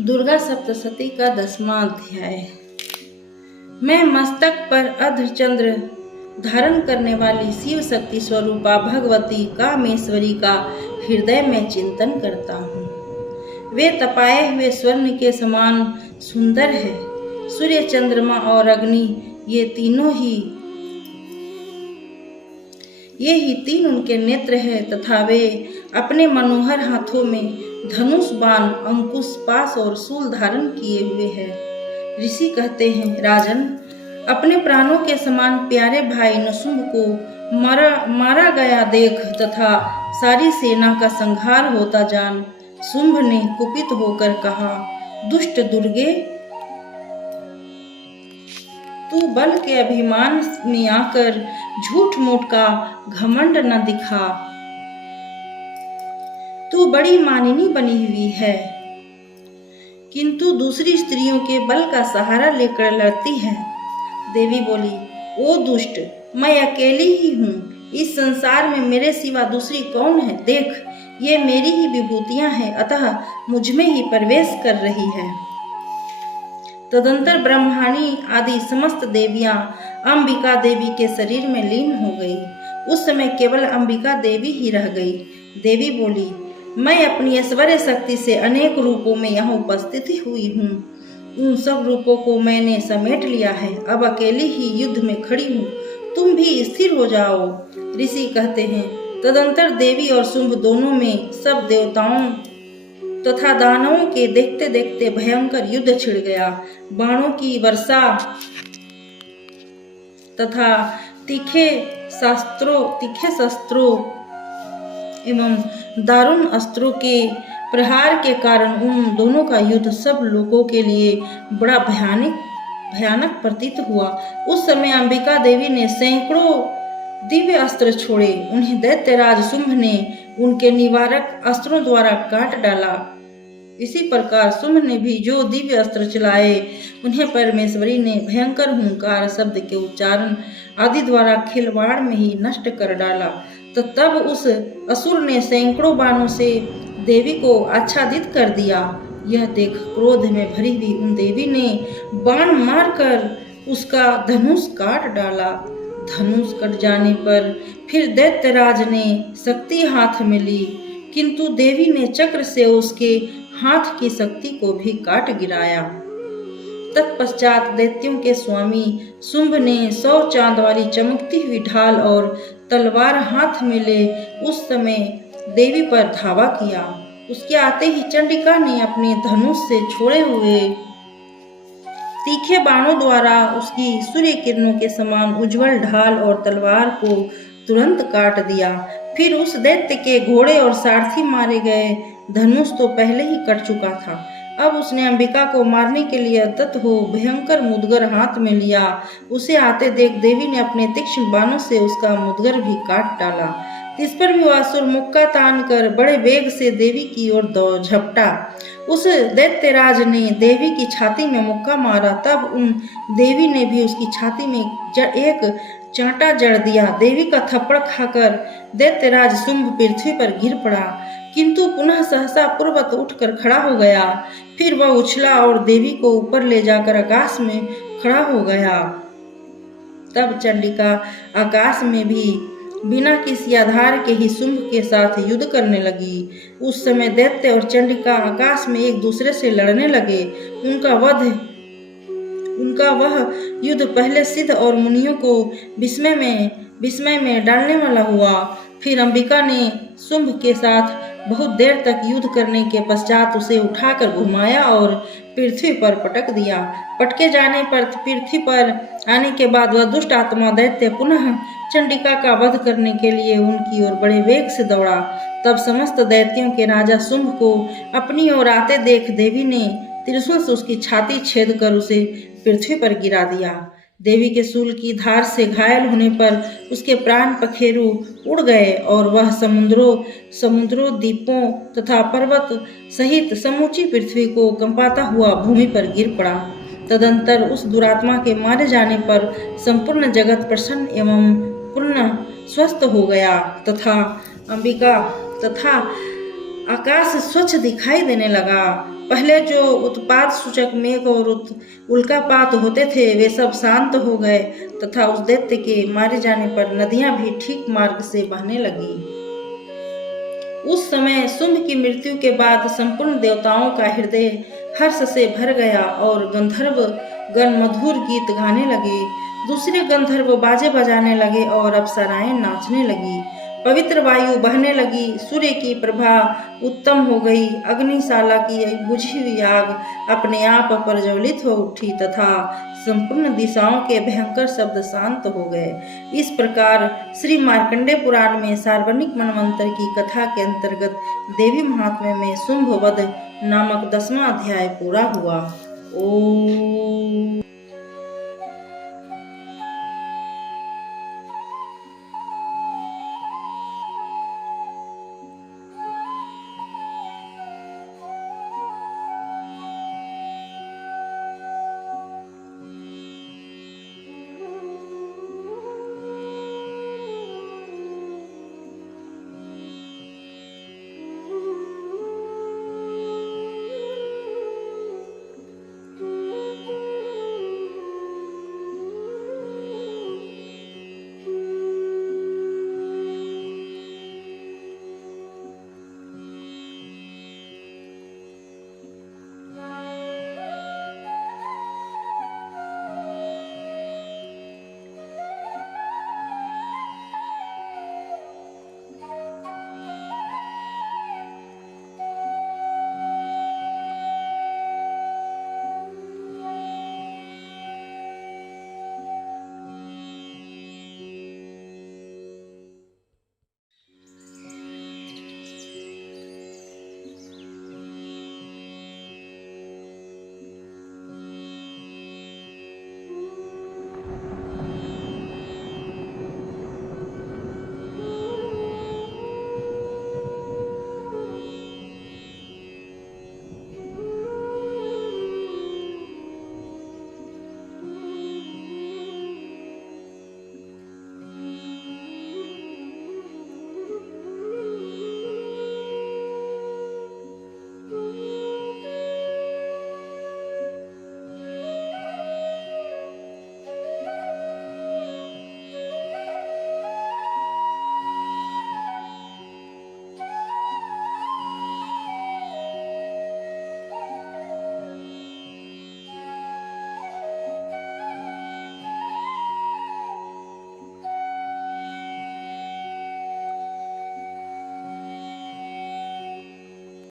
दुर्गा सप्तशती का 10वां अध्याय। मैं मस्तक पर अर्धचंद्र धारण करने वाली शिव शक्ति स्वरूपा भगवती कामेश्वरी का हृदय में चिंतन करता हूँ। वे तपाए हुए स्वर्ण के समान सुंदर है। सूर्य, चंद्रमा और अग्नि ये ही तीन उनके नेत्र है तथा वे अपने मनोहर हाथों में धनुष, बाण, अंकुश, पाश और शूल धारण किए हुए हैं। ऋषि कहते हैं, राजन, अपने प्राणों के समान प्यारे भाई नृसिंह को मारा गया देख तथा सारी सेना का संहार होता जान शुंभ ने कुपित होकर कहा, दुष्ट दुर्गे, तू बल के अभिमान में आकर झूठ मूठ का घमंड न दिखा। तू बड़ी मानिनी बनी हुई है, किंतु दूसरी स्त्रियों के बल का सहारा लेकर लड़ती है। देवी बोली, ओ दुष्ट, मैं अकेली ही हूँ। इस संसार में मेरे सिवा दूसरी कौन है? देख, ये मेरी ही विभूतियां हैं, अतः मुझ में ही प्रवेश कर रही है। तदंतर ब्रह्माणी आदि समस्त देवियां अंबिका देवी के शरीर में लीन हो गई। उस समय केवल अंबिका देवी ही रह गई। देवी बोली, मैं अपनी ऐश्वर्य शक्ति से अनेक रूपों में यहाँ उपस्थित हुई हूँ। उन सब रूपों को मैंने समेट लिया है। अब अकेली ही युद्ध में खड़ी हूँ। तुम भी स्थिर हो जाओ। ऋषि कहते हैं, तदंतर देवी और शुंभ दोनों में सब देवताओं तथा दानवों के देखते देखते भयंकर युद्ध छिड़ गया। बाणों की वर्षा तथा तीखे शस्त्रों एवं दारुण अस्त्रों के प्रहार के कारण उन दोनों का युद्ध सब लोगों के लिए बड़ा भयानक प्रतीत हुआ। उस समय अंबिका देवी ने सैकड़ों दिव्य अस्त्र छोड़े। उन्हें दैत्यराज शुंभ ने उनके निवारक अस्त्रों द्वारा काट डाला। इसी प्रकार शुंभ ने भी जो दिव्य अस्त्र चलाए, उन्हें परमेश्वरी ने भयंकर हुंकार शब्द के उच्चारण आदि द्वारा खिलवाड़ में ही नष्ट कर डाला। तो तब उस असुर ने सैकड़ों बाणों से देवी को आच्छादित कर दिया। यह देख क्रोध में भरी हुई उन देवी ने बाण मारकर उसका धनुष काट डाला। धनुष कट जाने पर फिर दैत्यराज ने शक्ति हाथ में ली, किंतु देवी ने चक्र से उसके हाथ की शक्ति को भी काट गिराया। तत्पश्चात दैत्यों के स्वामी शुंभ ने 100 चांद वाली चमकती हुई ढाल और तलवार हाथ में ले उस समय देवी पर धावा किया। उसके आते ही चंडिका ने अपने धनुष से छोड़े हुए तीखे बाणों द्वारा उसकी सूर्य किरणों के समान उज्जवल ढाल और तलवार को तुरंत काट दिया। फिर उस दैत्य के घोड़े और सारथी मारे गए। धनुष तो पहले ही कट चुका था। अब उसने अंबिका को मारने के लिए अद्यत हो भयंकर मुदगर हाथ में लिया। उसे आते देख देवी ने अपने तीक्ष्ण बाणों से उसका मुदगर भी काट डाला। इस पर भी असुर मुक्का तान कर बड़े वेग से देवी की ओर झपटा। उस दैत्यराज ने देवी की छाती में मुक्का मारा। तब उन देवी ने भी उसकी छाती में एक चांटा जड़ दिया। देवी का थप्पड़ खाकर दैत्यराज शुंभ पृथ्वी पर गिर पड़ा, किंतु पुनः सहसा पूर्ववत उठकर खड़ा हो गया। फिर वह उछला और देवी को ऊपर ले जाकर आकाश में खड़ा हो गया। तब चंडिका आकाश में भी बिना किसी आधार के ही शुंभ के साथ युद्ध करने लगी। उस समय दैत्य और चंडिका आकाश में एक दूसरे से लड़ने लगे। उनका वह युद्ध पहले सिद्ध और मुनियों को विस्मय में डालने वाला हुआ। फिर अंबिका ने शुंभ के साथ बहुत देर तक युद्ध करने के पश्चात उसे उठाकर घुमाया और पृथ्वी पर पटक दिया। पटके जाने पर पृथ्वी पर आने के बाद वह दुष्ट आत्मा दैत्य पुनः चंडिका का वध करने के लिए उनकी ओर बड़े वेग से दौड़ा। तब समस्त दैत्यों के राजा शुंभ को अपनी ओर आते देख देवी ने त्रिशूल से उसकी छाती छेद कर उसे पृथ्वी पर गिरा दिया। देवी के शूल की धार से घायल होने पर उसके प्राण पखेरु उड़ गए और वह समुद्रों, द्वीपों तथा पर्वत सहित समूची पृथ्वी को कंपाता हुआ भूमि पर गिर पड़ा। तदंतर उस दुरात्मा के मारे जाने पर संपूर्ण जगत प्रसन्न एवं पूर्ण स्वस्थ हो गया तथा आकाश स्वच्छ दिखाई देने लगा। पहले जो उत्पात सूचक मेघ और उल्कापात होते थे वे सब शांत हो गए तथा उस दैत्य के मारे जाने पर नदियां भी ठीक मार्ग से बहने लगी। उस समय शुंभ की मृत्यु के बाद संपूर्ण देवताओं का हृदय हर्ष से भर गया और गंधर्व गण मधुर गीत गाने लगे। दूसरे गंधर्व बाजे बजाने लगे और अप्सराएं नाचने लगी। पवित्र वायु बहने लगी, सूर्य की प्रभा उत्तम हो गई, अग्निशाला की बुझी हुई आग अपने आप प्रज्वलित हो उठी तथा संपूर्ण दिशाओं के भयंकर शब्द शांत हो गए। इस प्रकार श्री मार्कंडेय पुराण में सार्वजनिक मनवंतर की कथा के अंतर्गत देवी महात्म्य में शुंभ वध नामक 10वां अध्याय पूरा हुआ। ओम।